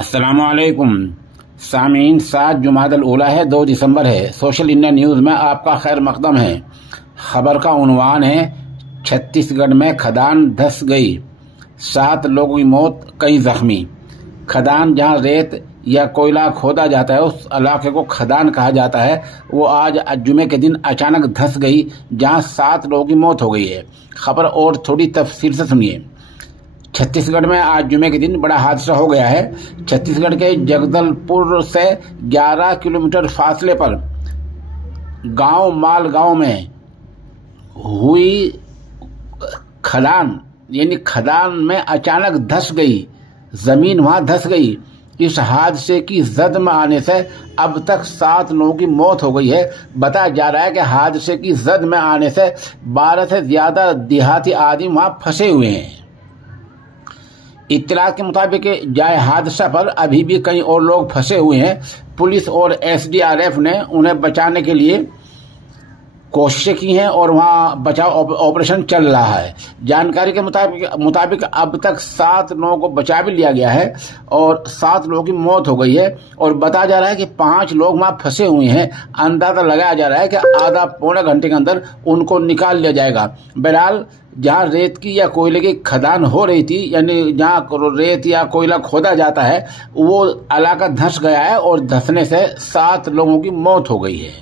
अस्सलामुअलैकुम सामीन। 7 जुमादल ऊला है, 2 दिसंबर है। सोशल इंडिया न्यूज़ में आपका खैर मकदम है। खबर का उन्वान है, छत्तीसगढ़ में खदान धंस गई, 7 लोगों की मौत, कई जख्मी। खदान जहां रेत या कोयला खोदा जाता है उस इलाके को खदान कहा जाता है। वो आज जुमे के दिन अचानक धंस गई, जहां 7 लोगों की मौत हो गई है। खबर और थोड़ी तफसील से सुनिए। छत्तीसगढ़ में आज जुमे के दिन बड़ा हादसा हो गया है। छत्तीसगढ़ के जगदलपुर से 11 किलोमीटर फासले पर गांव मालगांव में हुई खदान यानी खदान में अचानक धंस गई, जमीन वहां धंस गई। इस हादसे की जद में आने से अब तक 7 लोगों की मौत हो गई है। बताया जा रहा है कि हादसे की जद में आने से 12 से ज्यादा देहाती आदमी वहां फंसे हुए हैं। इत्तला के मुताबिक जाए हादसा पर अभी भी कई और लोग फंसे हुए हैं। पुलिस और एसडीआरएफ ने उन्हें बचाने के लिए कोशिशें की हैं और वहां बचाव ऑपरेशन चल रहा है। जानकारी के मुताबिक अब तक 7 लोगों को बचा भी लिया गया है और 7 लोगों की मौत हो गई है और बताया जा रहा है कि 5 लोग वहां फंसे हुए हैं। अंदाजा लगाया जा रहा है कि आधा पौने घंटे के अंदर उनको निकाल लिया जाएगा। बहरहाल जहां रेत की या कोयले की खदान हो रही थी, यानी जहां रेत या कोयला खोदा जाता है, वो इलाका धंस गया है और धंसने से 7 लोगों की मौत हो गई है।